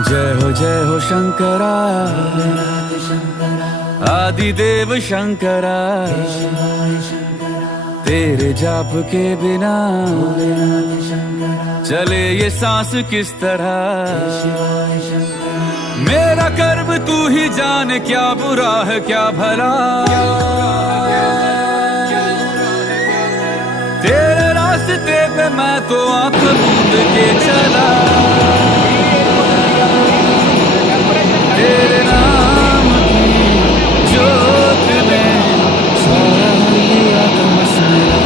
जय हो शंकरा, आदिदेव शंकरा। तेरे जाप के बिना चले ये सांस किस तरह। मेरा कर्म तू ही जाने, क्या बुरा है क्या भला। तेरे रास्ते पे मैं तो आंख मूंद के चला। तेरे नाम की जोत में सारा लिया तमस मेरा।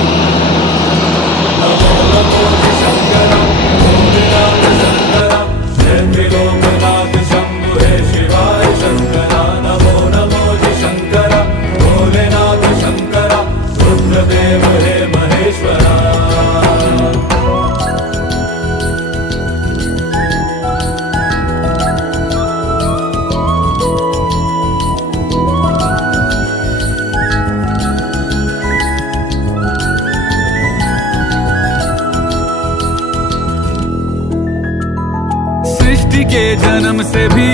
नमो नमो शंकरा, भोलेनाथ शंकरा, जय त्रिलोकनाथ शंभु हे शिवाय शंकरा। नमो नमो शंकरा, भोलेनाथ शंकरा, रुद्रदेव हे महेश्वरा। सृष्टि के जन्म से भी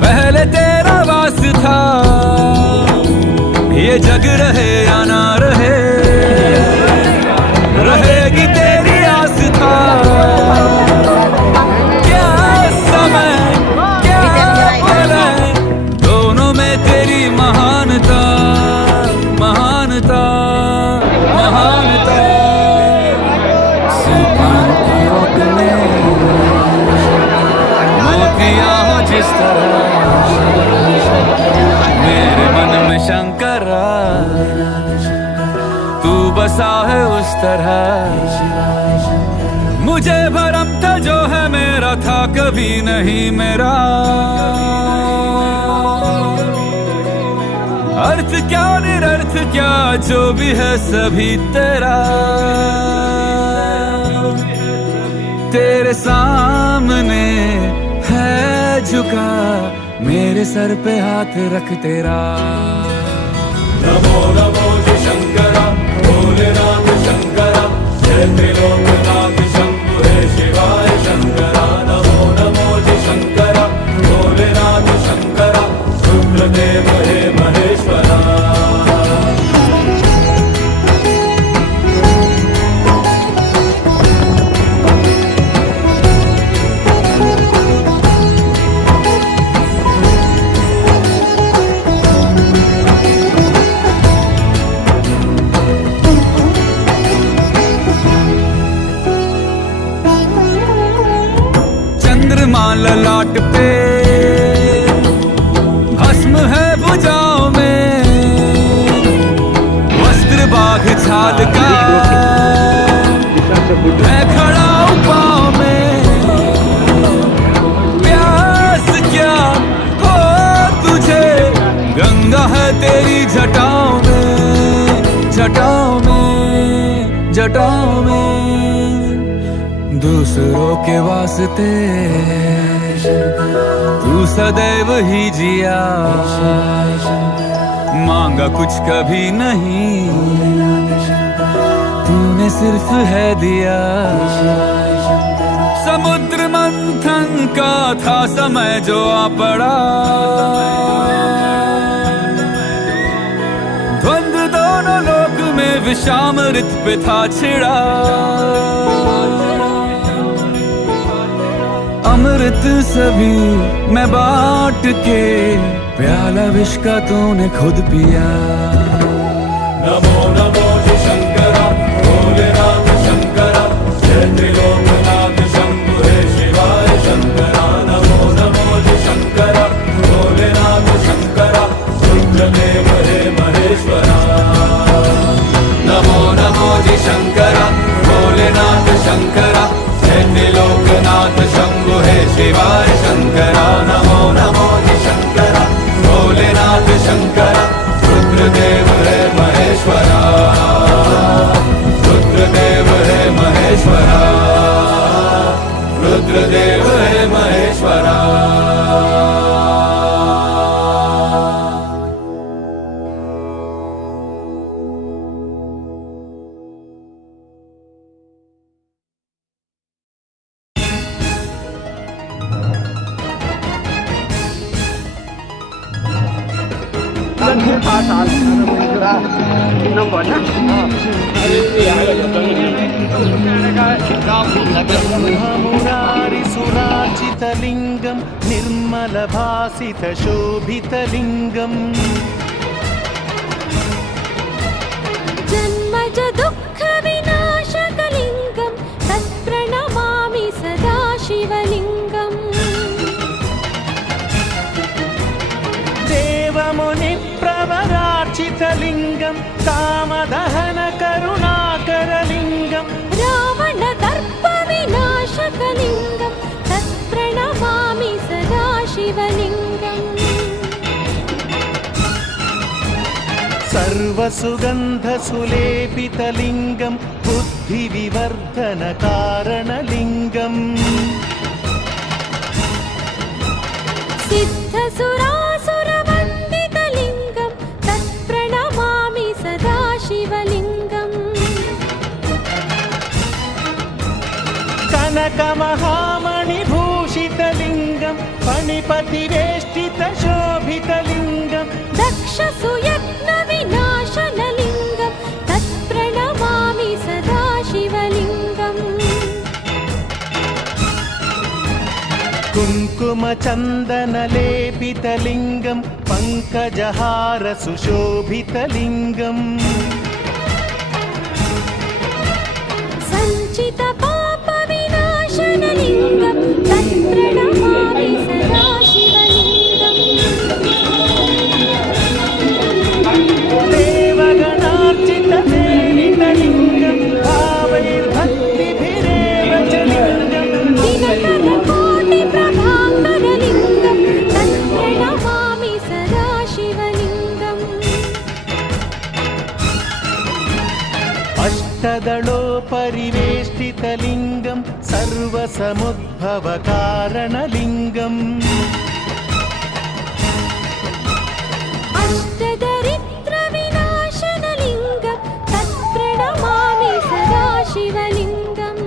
पहले तेरा वास था। ये जग रहे या ना रहे, रहेगी तेरी आस्था। क्या समय क्या पल है, दोनों में तेरी महानता महानता महानता। जिस तरह मेरे मन में शंकरा तू बसा है उस तरह। मुझे भरम था जो है मेरा था कभी नहीं मेरा। अर्थ क्या निरर्थ क्या जो भी है सभी तेरा। तेरे सामने है झुका मेरे सर पे हाथ रख तेरा। नमो नमो शंकरा, भोलेनाथ शंकरा, जय त्रिलोकनाथ शंभु हे शिवाय शंकरा। नमो नमो शंकरा, भोलेनाथ शंकरा, रुद्रदेव हे महेश्वरा। चंद्रमा ललाट पे भस्म है भुजाओं में, वस्त्र बाघ छाल का मैं खड़ा हूँ पाँव में। प्यास क्या हो तुझे, गंगा है तेरी जटाओं में जटाओं में जटाओं में। दूसरों के वास्ते तू सदैव ही जिया, मांगा कुछ कभी नहीं तूने सिर्फ है दिया। समुद्र मंथन का था समय जो आ पड़ा, द्वंद्व दोनों लोक में विषामृत पे था छिड़ा। अमृत सभी मैं बांट के प्याला विष का तूने खुद पिया। नमो नमो शंकरा, भोलेनाथ शंकरा, जय त्रिलोकनाथ शंभु हे शिवाय शंकरा। नमो नमो शंकरा, भोलेनाथ शंकरा, रुद्रदेव हे महेश्वरा। नमो नमो शंकरा, भोलेनाथ शंकरा, जय त्रिलोकनाथ शंभु हे शिवाय शंकरा। नमो नमो शंकरा, भोलेनाथ शंकरा, रुद्रदेव हे Maheshwara. dân thiết phá sản năm vẫn á Brahma Murari సురార్చితలింగం Nirmala భాసిత శోభితలింగం జన్మజ దుఃఖ వినాశకలింగం తత్ప్రణమామి సదా శివలింగం దేవముని ప్రవరార్చితలింగం కామదహన కరుణాకరలింగం రావణ దర్ప వినాశకలింగం తత్ప్రణమామి సదా శివలింగం సర్వసుగంధసులేపితలింగం బుద్ధి వివర్ధన కారణలింగం సిద్ధసురాసురవందితలింగం తత్ప్రణమామి సదా శివలింగం కనకమహామణిభూషితలింగం ఫణిపతివేష్టిత శోభితలింగం దక్షసుయజ్ఞ వినాశనలింగం తత్ప్రణమామి సదా శివలింగం కుంకుమ చందనలేపితలింగం పంకజహార సుశోభితలింగం సంచిత పాప వినాశనలింగం తత్ప్రణమామి సదా శివలింగం దేవగణార్చిత సేవితలింగం భావైర్భక్తిభిరేవ చ లింగం దినకర కోటి ప్రభాకరలింగం తత్ప్రణమామి సదా శివలింగం అష్టదళోపరివేష్టితలింగం సర్వసముద్భవకారణలింగం అష్టదరిద్ర వినాశనలింగం తత్ప్రణమామి సదా శివలింగం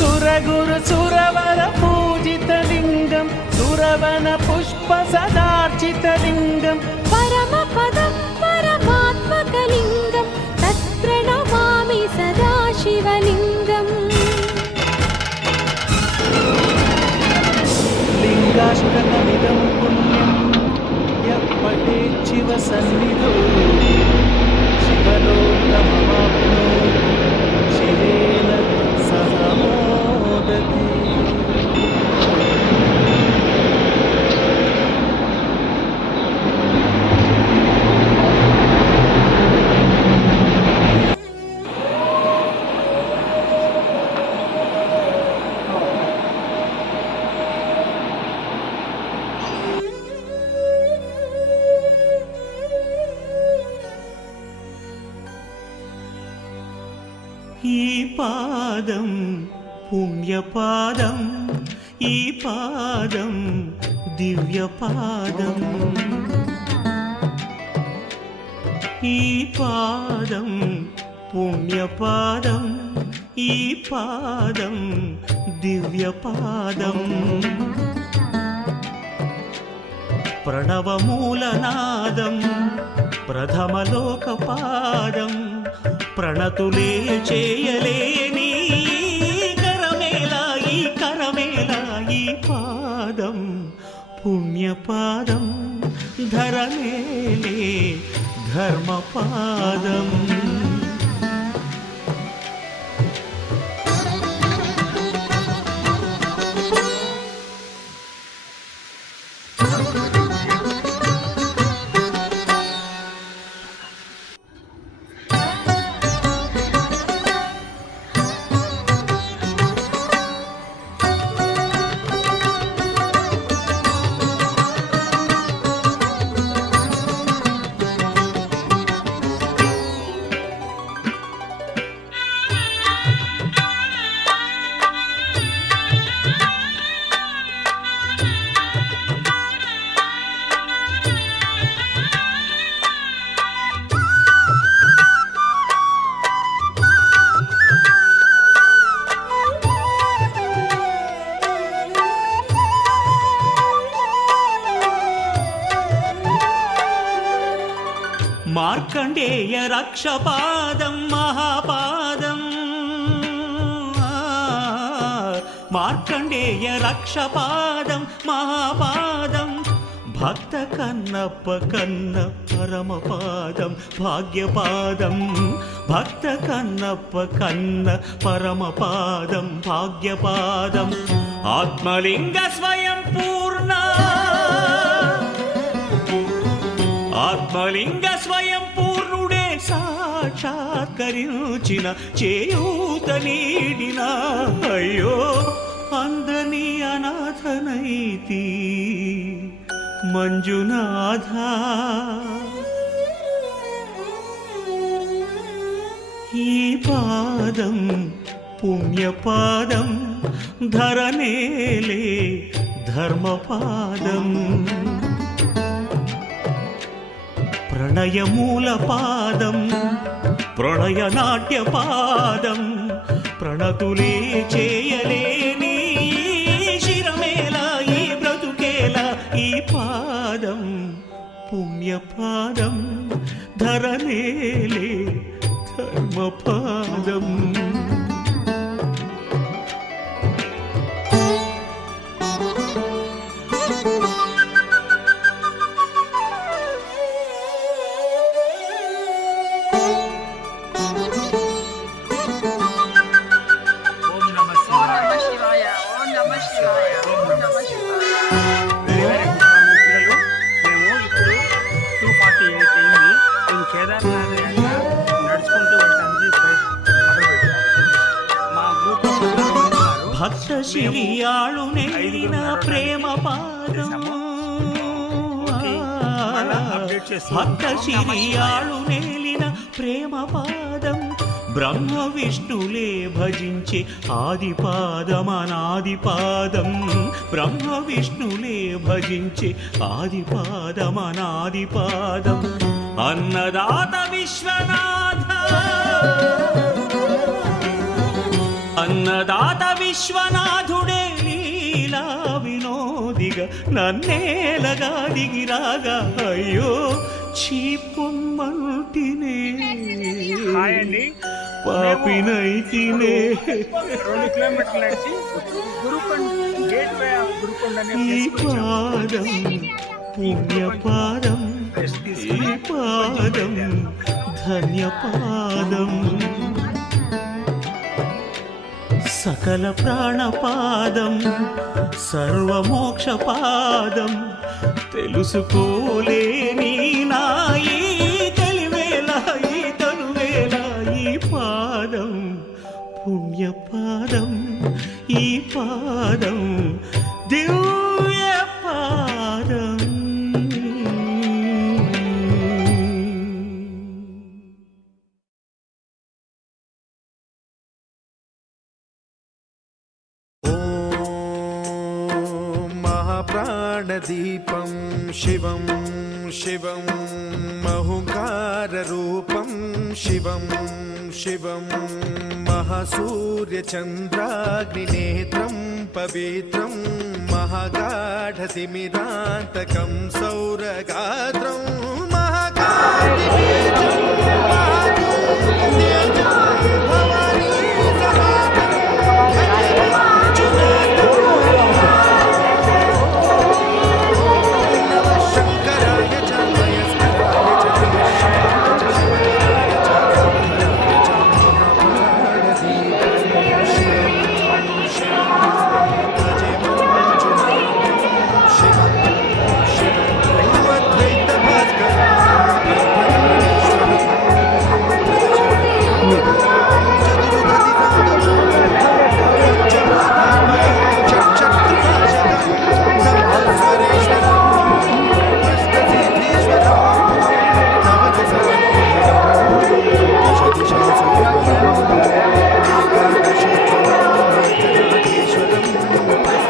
సురగురు సురవర పూజితలింగం సురవన పుష్ప సదార్చితలింగం పరమపదం పరమాత్మకలింగం తత్ప్రణమామి సదా శివలింగం లింగాష్టకమిదం పుణ్యం యః పఠేత్ శివ సన్నిధౌ శివలోకమవాప్నోతి శివేన సహ మోదతి. ఈ పాదం పుణ్యపాదం ఈ పాదం దివ్యపాదం ఈ పాదం పుణ్యపాదం ఈ పాదం దివ్యపాదం ప్రణవమూలనాదం ప్రథమలోకపాదం ప్రణతులే చేయలేని కరమేలా ఈ కరమేలా ఈ పాదం పుణ్యపాదం ధరమేలే ధర్మపాదం. మార్కండేయ రక్షపాదం మహాపాదం మార్కండేయ రక్షపాదం మహాపాదం భక్త కన్నప్ప కన్న పరమపాదం భాగ్యపాదం భక్త కన్నప్ప కన్న పరమపాదం భాగ్యపాదం ఆత్మలింగ స్వయం పూర్ణ ఆత్మలింగ స్వయం పూర్ణుడే సాక్షాత్కరించిన చేయూత నీడిన అయ్యో అందని అనాథనైతి మంజునాథ ఈ పాదం పుణ్యపాదం ధరనేలే ధర్మపాదం ప్రణయమూల పాదం ప్రణయ నాట్య పాదం ప్రణతులే చేయలేని శిరమేలా ఈ బ్రతుకేలా ఈ పాదం పుణ్యపాదం ధరనేలే ధర్మపాదం భక్త శిరియాళు నెల్లిన ప్రేమ పాదం భక్త శిరియాళు నెల్లిన ప్రేమ పాదం బ్రహ్మ విష్ణులే భజించే ఆదిపాదం అనాదిపాదం బ్రహ్మ విష్ణులే భజించే ఆదిపాదం అనాదిపాదం అన్నదాత విశ్వనాథ అన్నదాత విశ్వనాథుడే లీలా వినోదిగా నన్నేలగా దిగిరాగా అయ్యో చీపొమ్మంటినే పాపినైతినే 2 కిలోమీటర్లు నడిచి గురుకొండ గేట్ వే గురుకొండ ఈ పాదం పుణ్యపాదం ఈ పాదం ధన్యపాదం సకల ప్రాణపాదం సర్వమోక్షపాదం తెలుసుకోలేని నాయి తెలివేలా ఈ తనువేలా ఈ పాదం పుణ్యపాదం ఈ పాదం దివ్య పాదం ప్రాణదీపం శివం శివం మహుంకారరూపం శివం శివం మహాసూర్యచంద్రాగ్నినేత్రం పవిత్రం మహాగాఢతిమిరాంతకం సౌరగాత్రం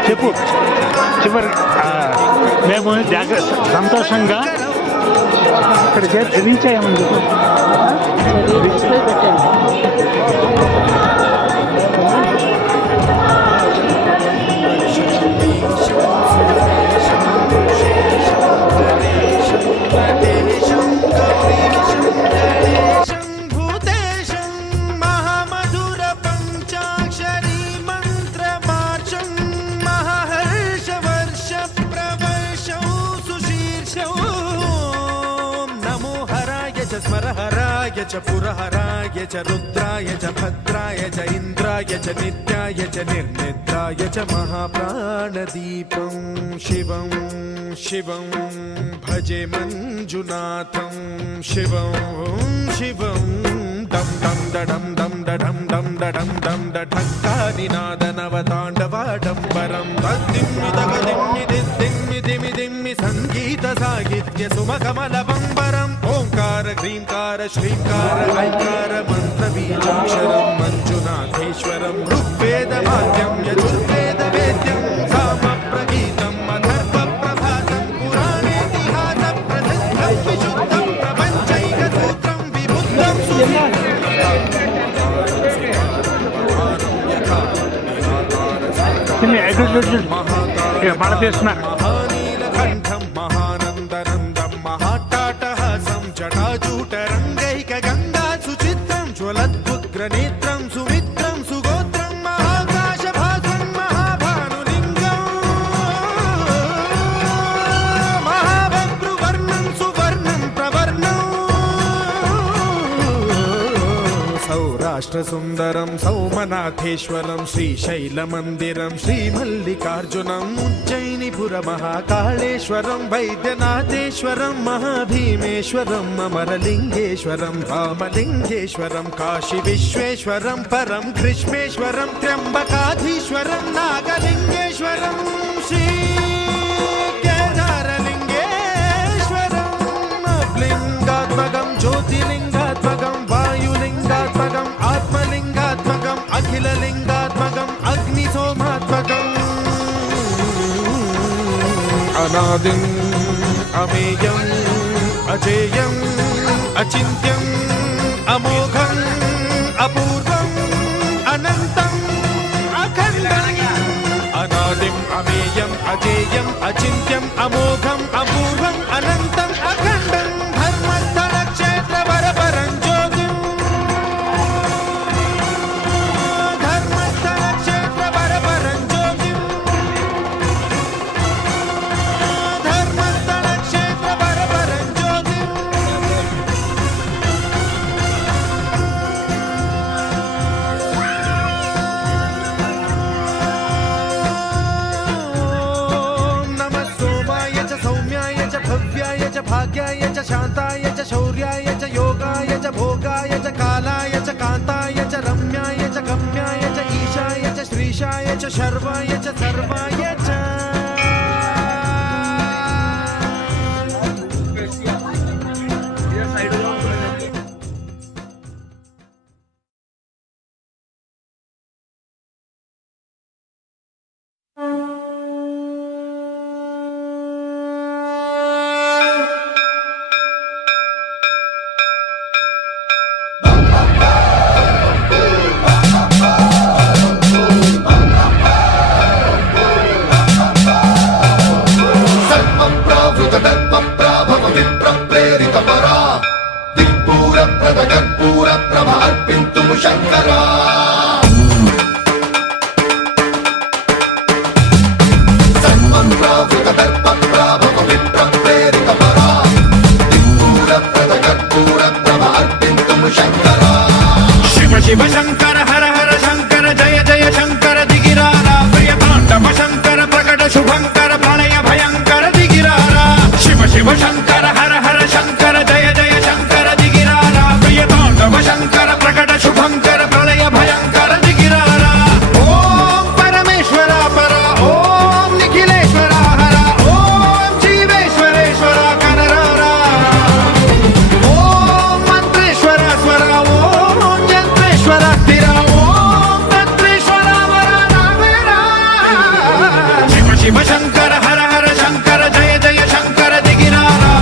చెప్పు చివరి మేము సంతోషంగా ఇక్కడ రీచ్ అయ్యామని చెప్పు. గణేశం గౌరీశం च पुरहराय च रुद्राय च भद्राय च इन्द्राय च नित्याय च निर्निद्राय च महाप्राणदीपं शिवं शिवं भजे मञ्जुनाथं शिवं शिवं डं डं डडं डं डडं डं डडं डं डठक्कानिनादनवताण्डवाडम्बरं तद्दिम्मिदगदिम्मिदिम्मिदिम्मिदिम्मि सङ्गीतसाहित्य सुमकमलबम्बरम् ओङ्कार ह्रीङ्कार श्रीङ्कार ऐङ्कार मन्त्रबीजाक्षरं मञ्जुनाथेश्वरं ऋग्वेदवाद्यं यजुर्वेदवेद्यं सामप्रगीतम् अथर्वप्रभातं पुराणेतिहासप्रसिद्धं विशुद्धं प्रपञ्चैकसूत्रं विबुद्धं महानीलकण्ठं महानन्दनन्दं महाट्टाटहासं जटाजूटरङ्गैकगङ्गा सुचित्रं ज्वलद्वुग्रनेत्रं सुमित्रं सुगोत्रं महाकाशभासं महाभानुलिङ्गं महाभद्रुवर्णं सुवर्णं प्रवर्णं सौराष्ट्रसुन्दरं सौमनाथेश्वरं श्रीशैलमन्दिरं श्रीमल्लिकार्जुनम् उज्जयिनिपुरमहाकाळेश्वरं वैद्यनाथेश्वरं महाभीमेश्वरम् अमरलिङ्गेश्वरं रामलिङ्गेश्वरं काशीविश्वेश्वरं परं कृष्णेश्वरं त्र्यम्बकाधीश्वरं नागलिङ्गेश्वरं श्रीकेदारलिङ्गेश्वरं लिङ्गात्मकं ज्योतिलिङ्गात्मकं वायुलिङ्गात्मकम् आत्मलिङ्गात्मकम् अखिललिङ्गात्मकम् अग्निसोमात्मकम् अनादिम् अमेयम् अजेयम् अचिन्त्यम् अमोघम् अपूर्वम् अनन्तम् अखण्डम् अनादिम् अमेयम् अजेयम् अचिन्त्यम् अमोघम् अपूर्वम् अनन्तम् अखण्डम् धर्मस्थलक्षेत्रवरपरं ज्योतिम् धर्मस्थलक्षेत्रवरपरं ज्योतिम् धर्मस्थलक्षेत्रवरपरं ज्योतिम् नमः सोमाय च सौम्याय च भव्याय च भाग्याय च शान्ताय च शौर्याय च योगाय च भोगाय च कालाय च कान्ताय च रम्याय च गम्याय च ईशाय च श्रीशाय च शर्वाय च सर्वाय च प्रेरितपरा दिक्पूरप्रदकर्पूरप्रभ अर्पिन्तुं शङ्करा सर्वं प्रावृतदर्पप्राभवविप्रप्रेरितपरा दिक्पूरप्रदकर्पूरप्रभ अर्पिन्तुं शङ्करा शिव शिव शङ्कर हर हर शङ्कर जय जय शङ्कर दिगिरारा प्रियताण्डव शङ्कर प्रकट शुभङ्कर प्रणय भयङ्कर दिगिरारा शिव शिव शङ्कर हर हर शङ्कर जय जय शङ्कर दिगिरारा प्रियताण्डव शङ्कर प्रकट शुभङ्कर प्रलय भयङ्कर दिगिरारा ॐ परमेश्वरा परा ॐ निखिलेश्वरा हर ॐ जीवेश्वरेश्वर कनरारा ॐ मन्त्रेश्वर स्वर ॐ यन्त्रेश्वर स्थिर ॐ तन्त्रेश्वर वरा नावेरा शिव शिव शङ्कर हर हर शङ्कर जय जय शङ्कर दिगिरारा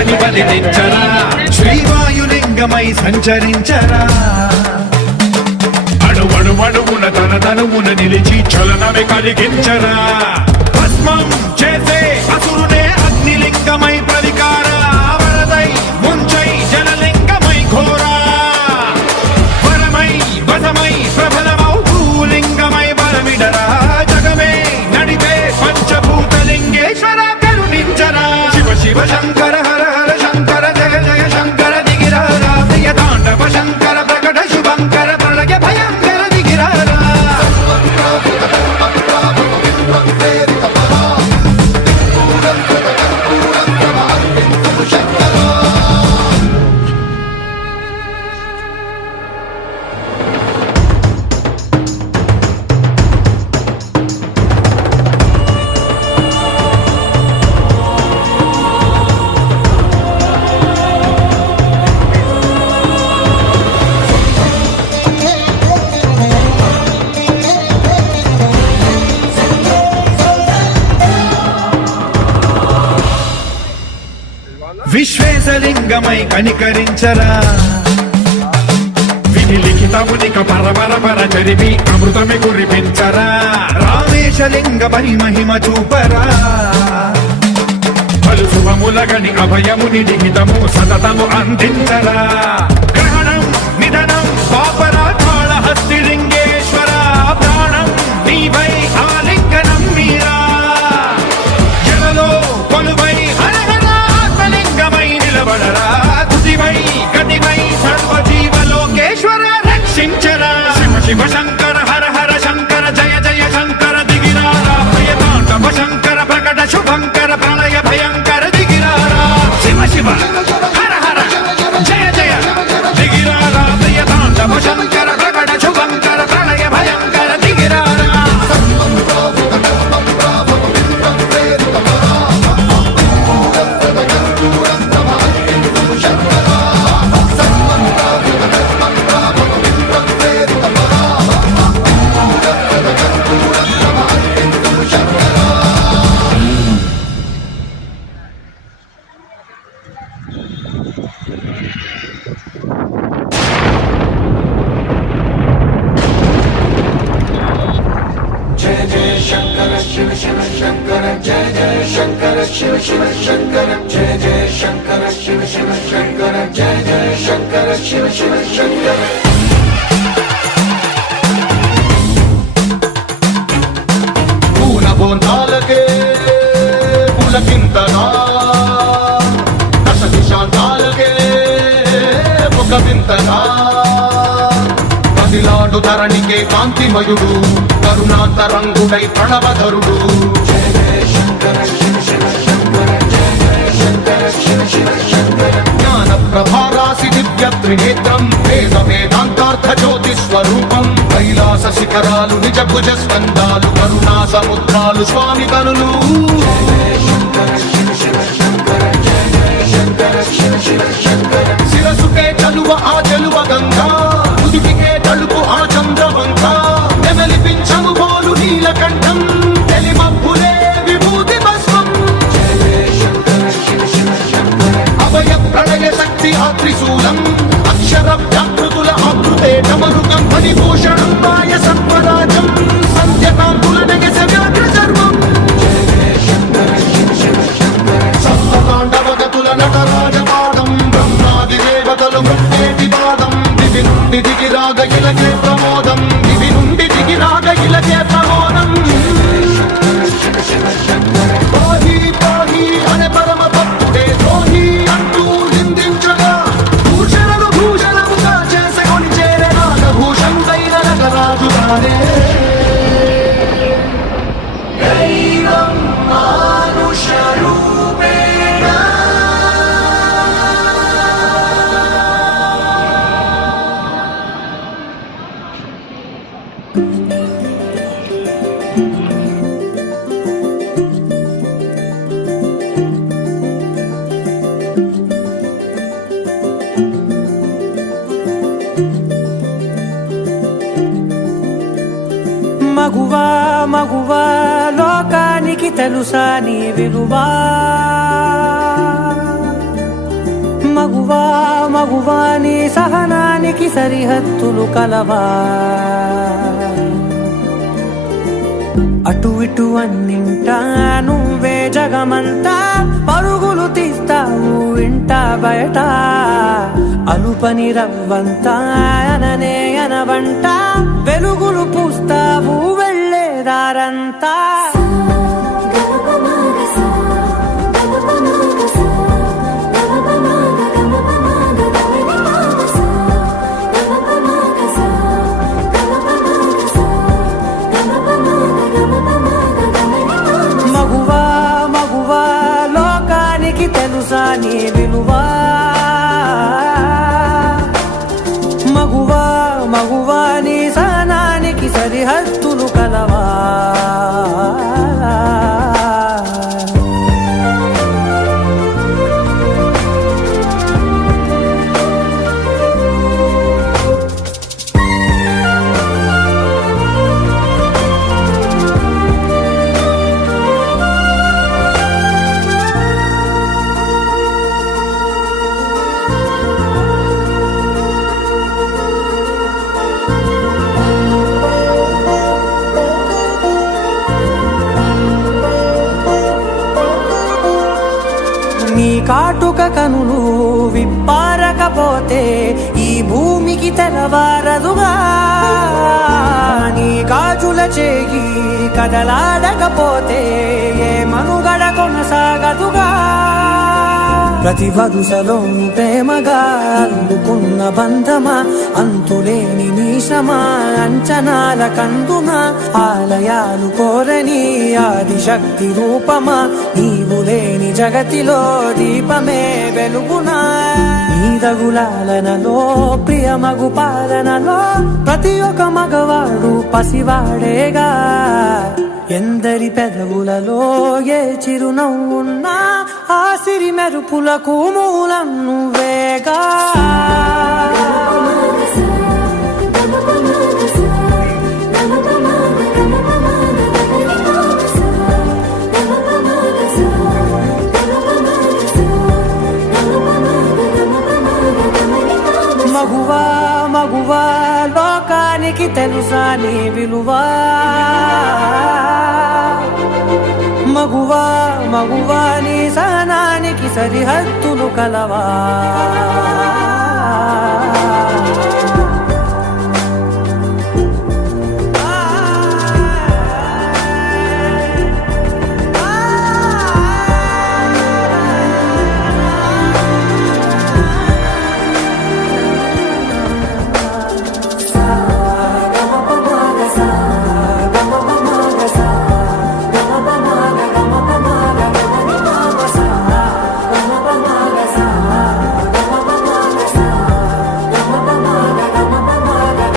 కాదని బదిలించరా శ్రీవాయులింగమై సంచరించరా అణువణువున తన తనువున నిలిచి చలనమే కలిగించరా భస్మం చేసే అసురునే అగ్నిలింగమై ప్రతికార వరదై ముంచై జలలింగమై ఘోరా వరమై వసమై ప్రబలమౌ భూలింగమై బలమిడరా జగమే నడిపే పంచభూతలింగేశ్వర కరుణించరా శివ శివ శంకర హర హర శంకర జయ జయ శంకర దిగిరారా ప్రియ తాండవ శంకర ప్రకట శుభంకర ప్రళయ భయంకర దిగిరారా విశ్వేశలింగమై కనికరించరా విధి లిఖితమునిక పరపర పర చరివి అమృతమే కురిపించరా రామేశలింగమై మహిమ చూపరా పలు శుభములగని అభయముని లిఖితము సతతము అందించరా గ్రహణం నిధనం పాపరా కాళహస్తిలింగేశ్వర ప్రాణం నీవై ఆలింగనం మీరా జలలో కొలువై నిలబడరా తుదివై గతివై సర్వజీవలోకేశ్వర రక్షించరా శివ శివ శంకర హర హర శంకర జయ జయ శంకర దిగిరారా ప్రియ తాండవ శంకర ప్రకట శుభంకర ప్రళయ భయంకర దిగిరారా శివ శివ హర హర జయ జయ దిగిరారా ప్రియ తాండవ శంకర ప్రకట శుభంకర ప్రళయ భయంకర దిగిరారా పూలబోందాలకే పులకింతగా దశ దిశాంతాలకే ఒక వింతగా కదిలాడు ధరణికే కాంతిమయుడు కరుణాంతరంగుడై ప్రణవధరుడు జ్ఞాన ప్రభారాసి దివ్య త్రినేత్రం వేద వేదాంతార్థ జ్యోతి స్వరూపం కైలాస శిఖరాలు నిజ భుజ స్కందాలు కరుణా సముద్రాలు స్వామి కనులు శిరసుకే చలువ ఆ చెలువ గంగా ముదుటికే తలుపు ఆ చంద్రవంక నెమలిపించము బోలు నీలకంఠం తెలిమబ్బులే విభూతి భస్మం అభయ ప్రళయ శక్తి ఆ త్రిశూలం అక్షర జాగృతుల ఆకృతే డమరుకం ఫణిభూషణం మాయ సర్వరాజం సంధ్యకాంతుల నగస వ్యాఘ్ర సర్వం సప్తతాండవగతుల నటరాజపాదం బ్రహ్మాది దేవతలు మృత్యేటి పాదం దివి నుండి దిగిరాగ ఇలకే ప్రమోదం దివి నుండి దిగిరాగ ఇలకే ప్రమోదం పాహి పాహి అనే పరమ భక్తుడే ద్రోహి అంటూ నిందించగా భూషణలు భూషణముగా చేసుకొని చేరే నాగభూషం దైన నటరాజు రానే దైవం మానుష రూపేణ మగువా మగువా లోకానికి తెలుసా నీ విలువా మగువా మగువా నీ సహనానికి సరిహద్దులు కలవా అటు ఇటు అన్నింటా నువ్వే జగమంతా పరుగులు తీస్తావు ఇంట బయట అలుపని రవ్వంతా అననే అనవంట వెలుగులు పూస్తావు వెళ్ళేదారంతా మగువా మగువా లోకానికి తెలుసా నీ విలువా మగువా మగువా నీ సహనానికి సరిహద్దులు కలవా నీ కాటుక కనులు విప్పారకపోతే ఈ భూమికి తెలవారదుగా నీ గాజుల చేయి కదలాడకపోతే ఏ మనుగడ కొనసాగదుగా ప్రతి వరుసలోను ప్రేమగా అల్లుకున్న బంధమా అంతులేని నీ శ్రమ అంచనాల కందున ఆలయాలు కోరని ఆదిశక్తి రూపమా నీవు లేని జగతిలో దీపమే వెలుగునా నీ రఘులాలనలో ప్రియమగు పాలనలో ప్రతి ఒక్క మగవాడు పసివాడేగా ఎందరి పెదవులలో ఏ చిరునవ్వున్నా ఆ సిరి మెరుపులకు మూలం నువ్వేగా మగువా మగువా లోకానికి తెలుసా నీ విలువా మగువా మగువా నీ సహనానికి సరిహద్దులు కలవా